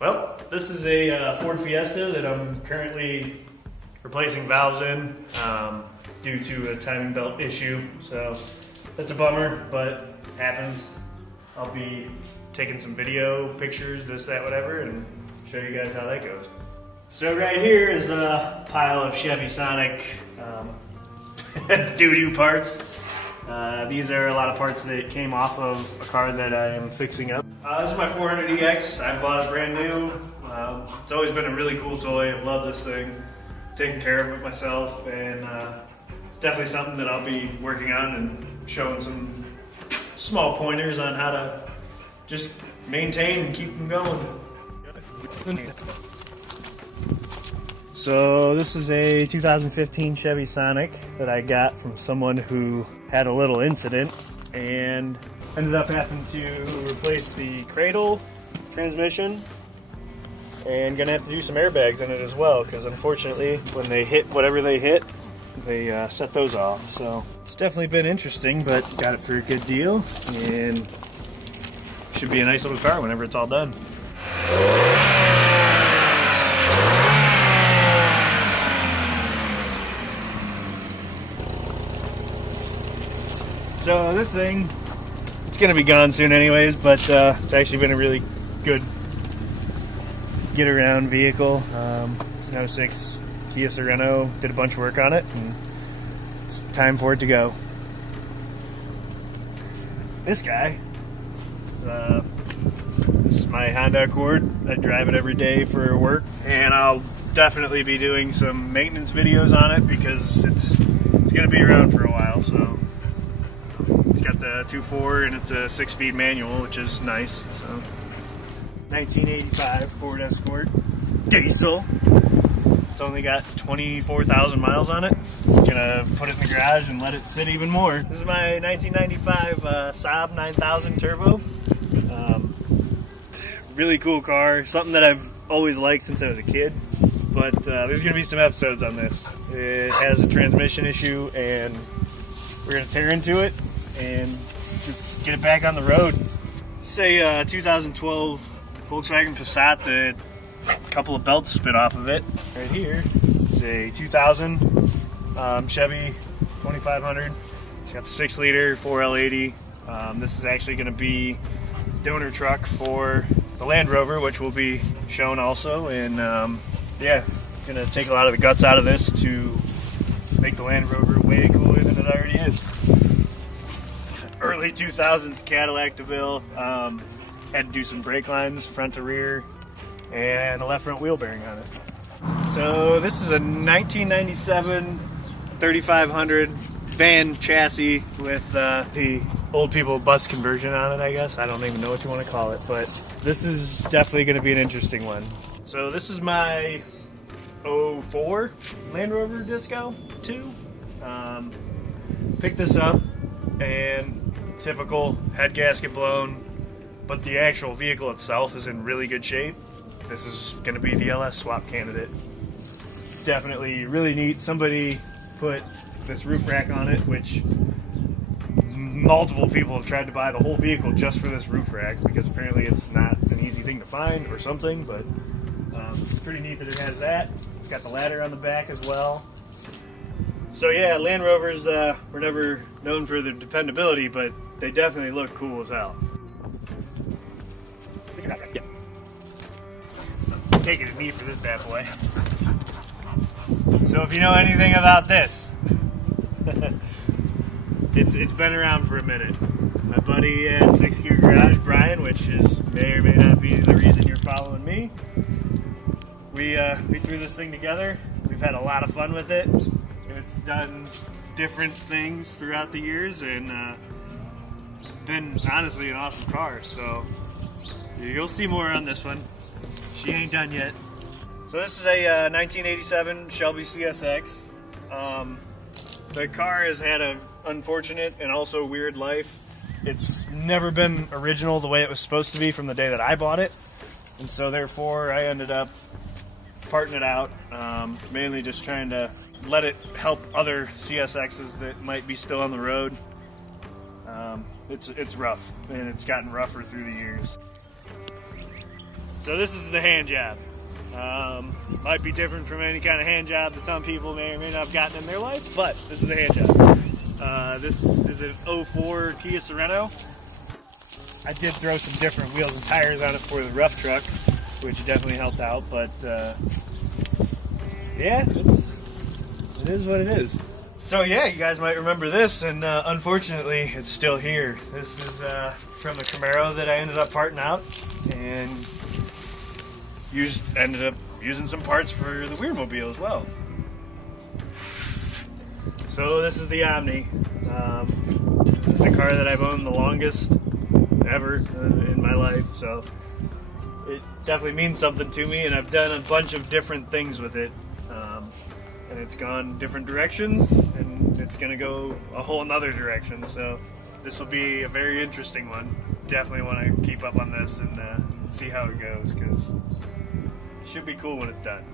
Well, this is a Ford Fiesta that I'm currently replacing valves in due to a timing belt issue. So that's a bummer, but happens. I'll be taking some video, pictures, this, that, whatever, and show you guys how that goes. So right here is a pile of Chevy Sonic doo-doo parts. These are a lot of parts that came off of a car that I am fixing up. This is my 400EX. I bought it brand new. It's always been a really cool toy. I love this thing. Taking care of it myself, and it's definitely something that I'll be working on and showing some small pointers on how to just maintain and keep them going. So this is a 2015 Chevy Sonic that I got from someone who had a little incident and ended up having to replace the cradle, transmission, and gonna have to do some airbags in it as well, because unfortunately when they hit whatever they hit, they set those off. So it's definitely been interesting, but got it for a good deal and should be a nice little car whenever it's all done. So this thing, it's going to be gone soon anyways, but it's actually been a really good get-around vehicle. It's an 06 Kia Sorento, did a bunch of work on it, and it's time for it to go. This guy, this is my Honda Accord. I drive it every day for work, and I'll definitely be doing some maintenance videos on it because it's going to be around for a while. So it's got the 2.4 and it's a 6-speed manual, which is nice. So 1985 Ford Escort diesel. It's only got 24,000 miles on it. Gonna put it in the garage and let it sit even more. This is my 1995 Saab 9000 Turbo. Really cool car. Something that I've always liked since I was a kid. But there's gonna be some episodes on this. It has a transmission issue, and we're gonna tear into it and just get it back on the road. Say 2012 Volkswagen Passat that a couple of belts spit off of it. Right here is a 2000 Chevy 2500. It's got the 6-liter 4L80. This is actually going to be donor truck for the Land Rover, which will be shown also. And yeah, going to take a lot of the guts out of this to make the Land Rover way cooler than it already is. Early 2000s Cadillac DeVille. Had to do some brake lines, front to rear, and a left front wheel bearing on it. So this is a 1997 3500 van chassis with the old people bus conversion on it, I guess. I don't even know what you want to call it, but this is definitely going to be an interesting one. So this is my 04 Land Rover Disco 2. Picked this up, and typical head gasket blown, but the actual vehicle itself is in really good shape. This is going to be the LS swap candidate. It's definitely really neat. Somebody put this roof rack on it, which multiple people have tried to buy the whole vehicle just for this roof rack, because apparently it's not an easy thing to find or something, but it's pretty neat that it has that. It's got the ladder on the back as well. So yeah, Land Rovers were never known for their dependability, but they definitely look cool as hell. Yeah. I'm taking a knee for this bad boy. So if you know anything about this, it's been around for a minute. My buddy at 6 Gear Garage, Brian, which may or may not be the reason you're following me, we threw this thing together. We've had a lot of fun with it. It's done different things throughout the years, and been honestly an awesome car. So you'll see more on this one. She ain't done yet. So this is a 1987 Shelby CSX. The car has had an unfortunate and also weird life. It's never been original the way it was supposed to be from the day that I bought it. And so therefore I ended up parting it out, mainly just trying to let it help other CSXs that might be still on the road. It's rough, and it's gotten rougher through the years. So this is the hand job. Might be different from any kind of hand job that some people may or may not have gotten in their life, but this is the hand job. This is an '04 Kia Sorento. I did throw some different wheels and tires on it for the rough truck, which definitely helped out, but yeah, it is what it is. So yeah, you guys might remember this, and unfortunately it's still here. This is from the Camaro that I ended up parting out, and ended up using some parts for the Wheelmobile as well. So this is the Omni. This is the car that I've owned the longest ever in my life, so it definitely means something to me, and I've done a bunch of different things with it, and it's gone different directions, and it's going to go a whole nother direction, so this will be a very interesting one. Definitely want to keep up on this and see how it goes, because it should be cool when it's done.